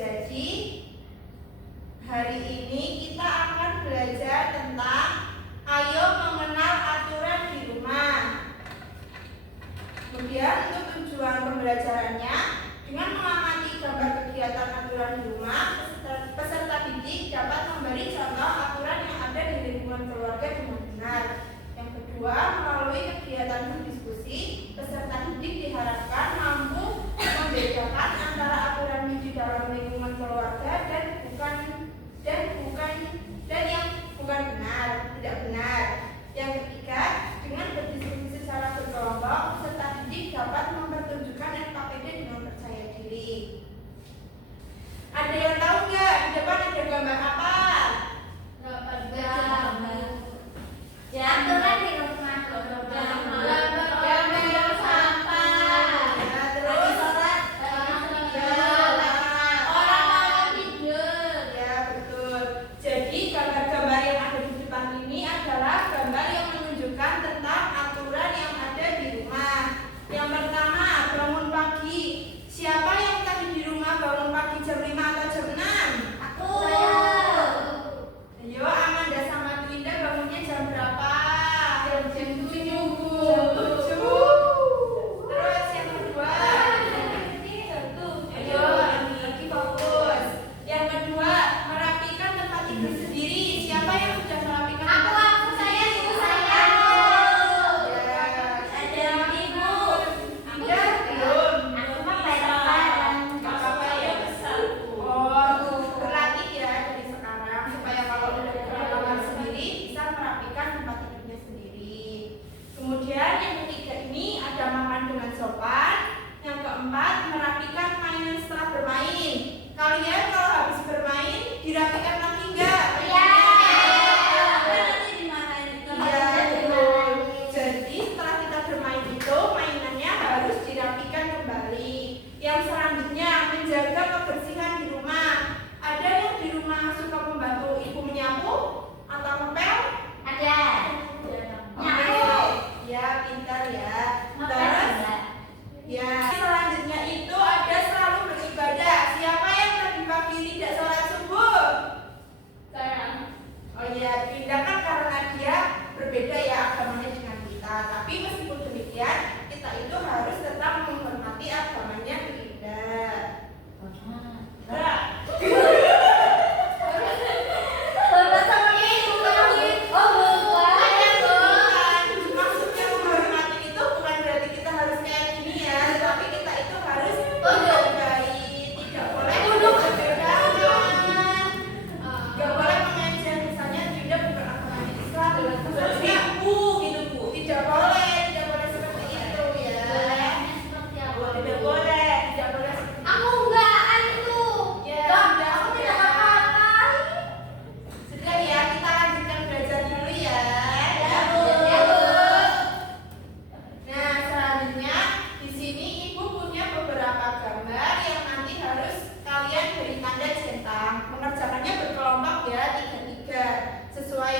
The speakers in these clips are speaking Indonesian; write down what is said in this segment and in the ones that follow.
Jadi hari ini kita akan belajar tentang ayo mengenal aturan di rumah. Kemudian untuk tujuan pembelajarannya, dengan mengamati gambar kegiatan aturan di rumah, peserta didik dapat memberi contoh aturan yang ada di lingkungan keluarga dengan benar. Yang kedua, melalui kegiatan berdiskusi, peserta didik diharapkan mampu membedakan antara aturan di dalam lingkungan keluarga dan yang bukan benar, tidak benar. Yang ketiga, dengan berdiskusi secara berkelompok, peserta didik dapat mempertunjukkan NKPD dengan percaya diri. Ada yang tahu nggak di depan ada gambar apa? Ya, aturan di rumah. Gambar sampah. Ya, terus orang makan tidur. Ya, betul. Jadi gambar-gambar yang ada di depan ini adalah gambar yang menunjukkan tentang aturan yang ada di rumah. Yang pertama, bangun pagi. Siapa yang tadi di rumah bangun pagi jam 5 atau jam 6? Aku. Ayo, Amanda sama Twinda bangunnya jam berapa? Jam 7. Jam 7. Terus yang kedua, ayo lagi fokus. Yang kedua, merapikan tempat tidur sendiri. Siapa yang sudah merapikan? Aku saya. Ya, Ada ibu. Tidak, belum. Aku mah bareng-bareng. Gak apa-apa ya. Oh, berlatih ya dari sekarang supaya kalau udah berpengalaman sendiri bisa merapikan tempat tidurnya sendiri. Kemudian yang ketiga ini ada makan dengan sopan. Yang keempat, merapikan mainan setelah bermain. Kalian kalau habis bermain dirapikan lagi enggak? Iya. Nanti dimarahin itu. Iya, betul. Jadi setelah kita bermain itu mainannya harus dirapikan kembali. Yang selanjutnya, menjaga kebersihan di rumah. Ada yang di rumah suka membantu ibu menyapu atau ngepel? Ada. Oke. Ya, pintar ya. Terus ya, selanjutnya itu ada selalu beribadah. Siapa yang tadi pagi tidak sholat subuh? Oh iya, Dinda kan karena dia berbeda ya agamanya dengan kita. Tapi meskipun demikian, kita itu harus tetap menghormati agamanya Dinda. Maksudnya menghormati itu bukan berarti kita harus kayak gini ya, tetapi kita itu harus menghargai, tidak boleh berbeda. Gak boleh mengejar, misalnya Dinda bukan agamanya Islam, berarti Bu gitu Bu. Tidak boleh seperti itu ya. Tidak boleh seperti itu. Aku enggak, itu. Ya, Enggak, aku tidak apa-apa. Sudah ya, kita lanjutkan belajar dulu ya. Ya, Bu. Nah, selanjutnya di sini Ibu punya beberapa gambar yang nanti harus kalian beri tanda centang. Mengerjakannya berkelompok ya, 3-3. Sesuai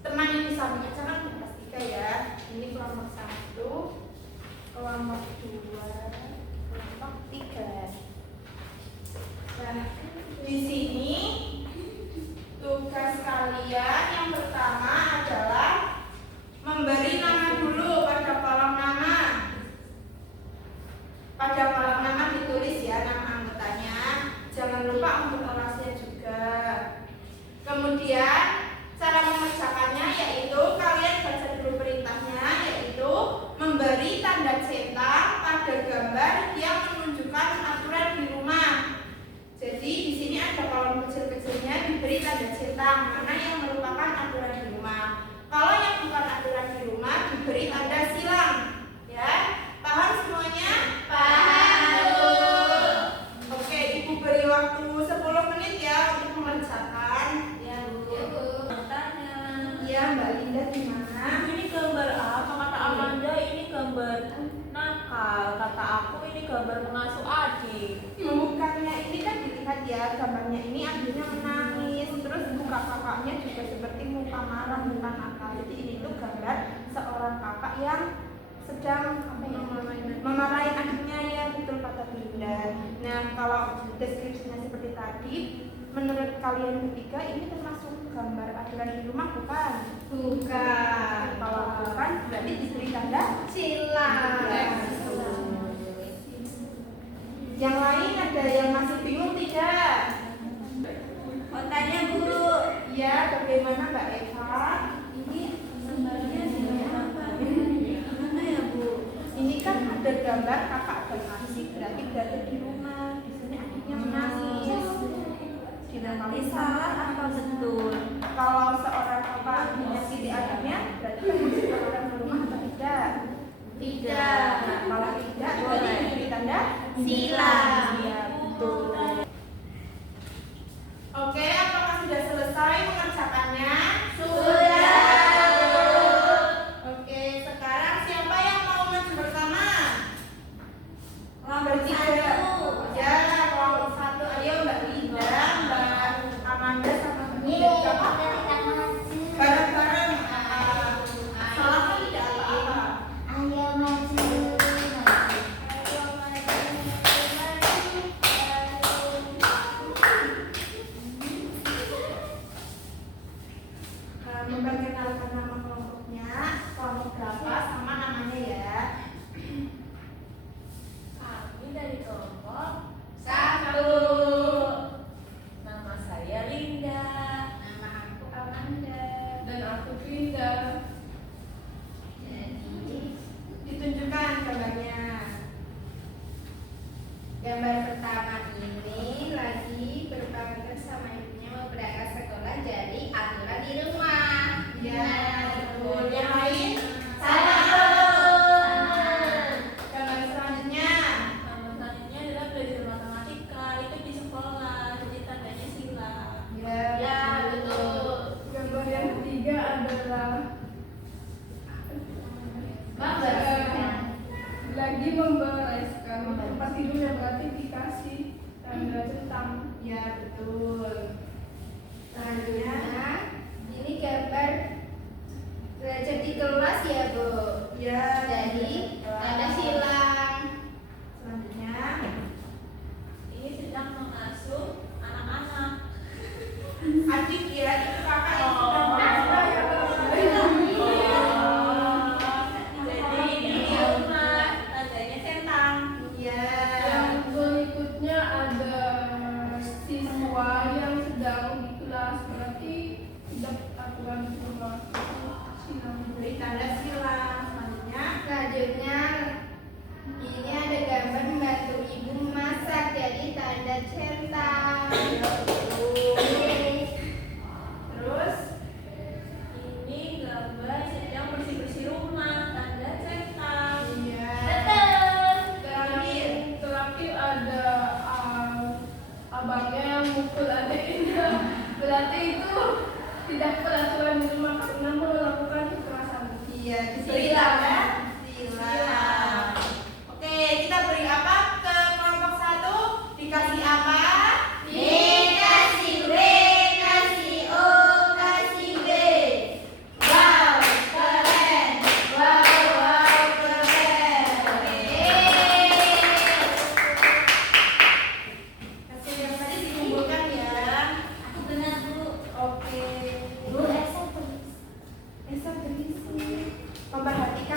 teman yang di sampingnya, jangan kelas 3 ya. Ini kelompok 1, kelompok 2, kelompok 3. Nah, di sini tugas kalian yang pertama adalah memberi nama dulu pada kolom nama. Pada kolom nama ditulis ya nama anggotanya. Jangan lupa untuk orasinya juga. Kemudian cara mengerjakannya yaitu kalian baca dulu perintahnya, yaitu memberi tanda centang pada gambar yang menunjukkan aturan di rumah. Jadi di sini ada kolom kecil-kecilnya diberi tanda centang mana yang merupakan aturan di rumah. Kalau yang bukan aturan di rumah diberi tanda silang. Ya, paham semuanya? Paham. Oke, Ibu beri waktu 10 menit ya untuk mengerjakan. Ya, Bu. Iya, Mbak Linda gimana? Ini gambar apa? Kata Amanda ini gambar nakal. Kata aku ini gambar mengasuh adik. Bukannya ini kan dilihat ya gambarnya ini adiknya menangis, terus muka kakaknya juga seperti muka marah, muka nakal. Jadi ini tuh gambar seorang kakak yang sedang memarahi adiknya ya, betul kata Linda. Nah, kalau deskripsinya seperti tadi, menurut kalian bertiga ini termasuk gambar aturan di rumah bukan? Bukan. Kalau bukan berarti diberi tanda Silang. Ya. Yang lain ada yang masih bingung tidak? Mau tanya Bu. Ya, bagaimana Mbak Eva? Ini gambarnya apa? Gimana ya Bu? Ini kan ada gambar kakak dan adik, berarti berada di rumah. Di sini adiknya menangis. Nanti salah apa betul? Kalau seorang kakak menyakiti adiknya, berarti termasuk orang di rumah atau tidak? Tidak. Nah, kalau tidak, berarti diberi tanda Silang. Ya, betul. Oke, apakah sudah selesai mengerjakannya? Sudah. Oke, sekarang siapa yang mau maju bersama? Kelompok satu. Ya, kelompok satu. Ayo Mbak Linda, Mbak Amanda sama Mbak Ini Ida. kita maju. Bareng-bareng. Salah kan tidak apa-apa. Ayo maju. Memperkenalkan nama kelompoknya, kelompok berapa sama namanya ya. Kami dari kelompok Satu. nama saya Linda. Nama aku Amanda. Dan aku Linda. Jadi Ditunjukkan gambarnya. gambar pertama ini lagi berpapasan sama ibunya mau berangkat sekolah, jadi aturan di rumah. Ya, betul. Yang lain? Satu. Gambar selanjutnya. Nama selanjutnya adalah belajar matematika. Itu di sekolah, jadi tandanya silang. Ya, betul. Gambar yang ketiga adalah lagi membereskan tempat tidur yang berarti dikasih tanda centang. Ya, betul. Selanjutnya, ini gambar belajar di kelas ya Bu. Ya, Jadi tanda silang. Selanjutnya, Ini sedang mengasuh anak-anak. adik ya, itu kakak yang Oh. sedang berapa ya? Jadi ini di rumah, tandanya centang. Ya. Yang berikutnya ada siswa yang sedang di kelas, berarti tidak aturan di rumah. Silang. Beri tanda silang. Selanjutnya, Ini ada gambar membantu ibu memasak, jadi tanda centang. terus Ini gambar sedang bersih-bersih rumah, tanda centang. iya. Betul. Terakhir ada abangnya yang mukul adiknya, berarti itu tidak peraturan di rumah karena melakukan kekerasan. Iya, diberi Silang. tanda silang. Oke, kita beri apa ke kelompok satu? Dikasih apa? Kasih B, kasih O, kasih B. Wow, keren. Wow, keren. Hasil yang tadi dikumpulkan ya. Aku benar Bu. Oke. Bu Esa tulis. Esa berisi. Memperhatikan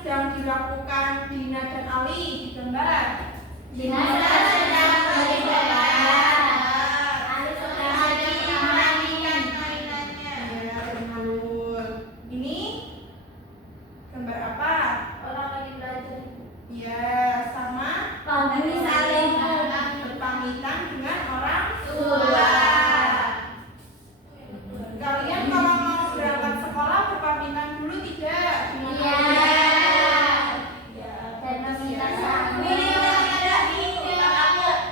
sedang dilakukan Dina dan Ali di gambar? Dina sedang berjalan. Ali sedang merapikan mainannya. Ya, betul. Ini gambar apa? Orang lagi belajar. Ya, sama Kami saling berpamitan dengan orang tua. Kalian kalau mau berangkat sekolah berpamitan dulu tidak? Dengan Iya. Ya, Dan meminta ya. sahur.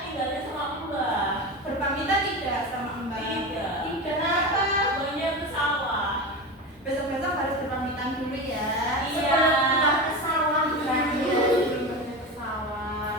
Tinggalnya sama Mbak. Berpamitan tidak sama Mbak? Tidak. Kenapa? Mbaknya ke sawah. Besok-besok harus berpamitan dulu ya. Iya. Sebelum ke sawah. Sebelum pergi ke sawah.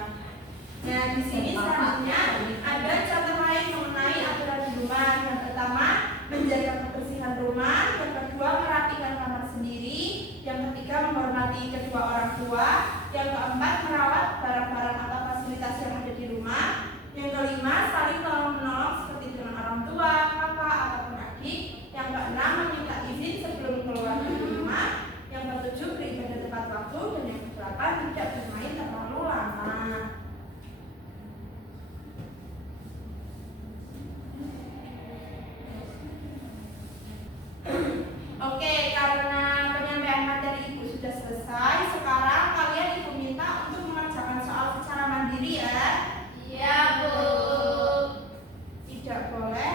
Nah, di sini selanjutnya ada contoh lain mengenai aturan di rumah. Yang pertama, menjaga kebersihan rumah. Yang kedua, merapikan kamar sendiri. Yang ketiga, menghormati kedua orang tua. Yang keempat, merawat barang-barang atau fasilitas yang ada di rumah. Yang kelima, saling tolong-menolong seperti dengan orang tua, kakak, ataupun adik. Yang keenam, meminta izin sebelum keluar dari rumah. Yang ketujuh, beribadah tepat waktu. Dan yang kedelapan, tidak bermain terlalu lama. Oke, karena penyampaian materi Ibu sudah selesai, sekarang kalian Ibu minta untuk mengerjakan soal secara mandiri ya. Iya, Bu. Tidak boleh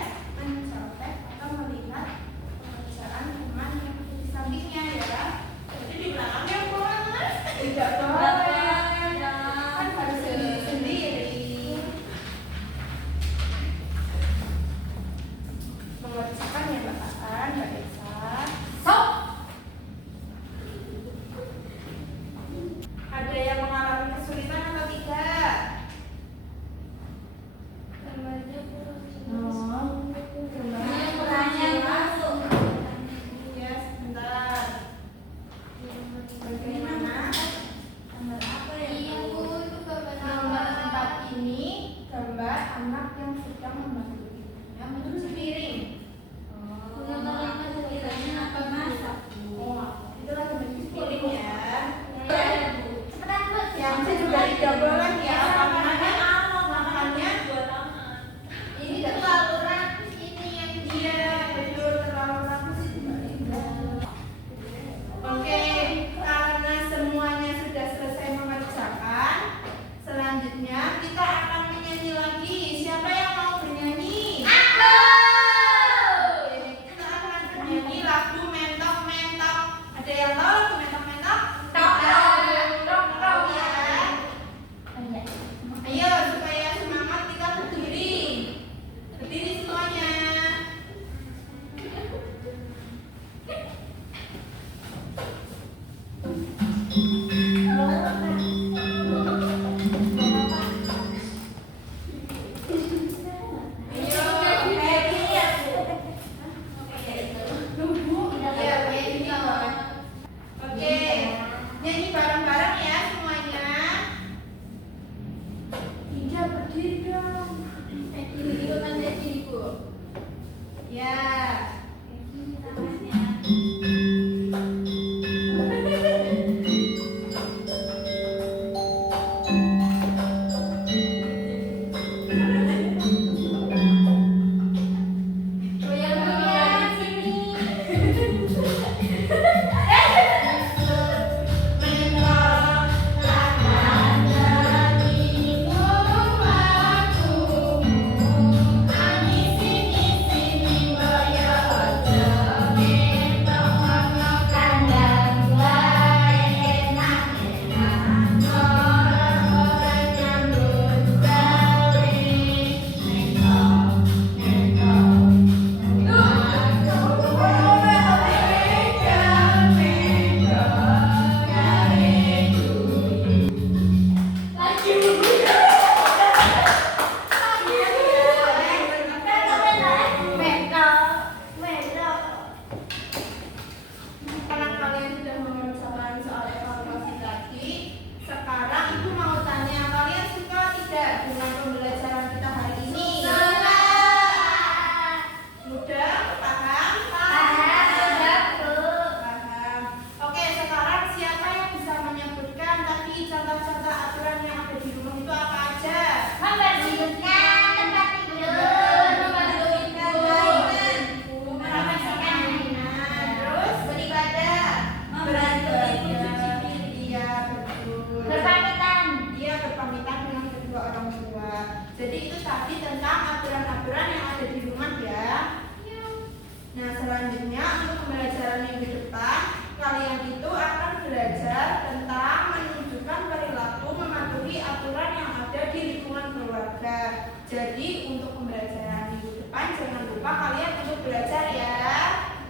pembelajaran minggu depan jangan lupa kalian untuk belajar ya.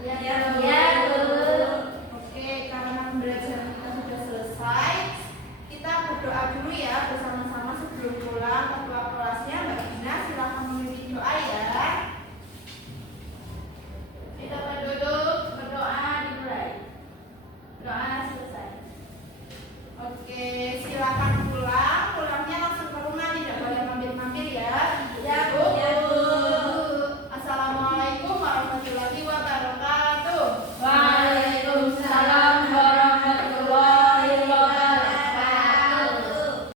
Ya.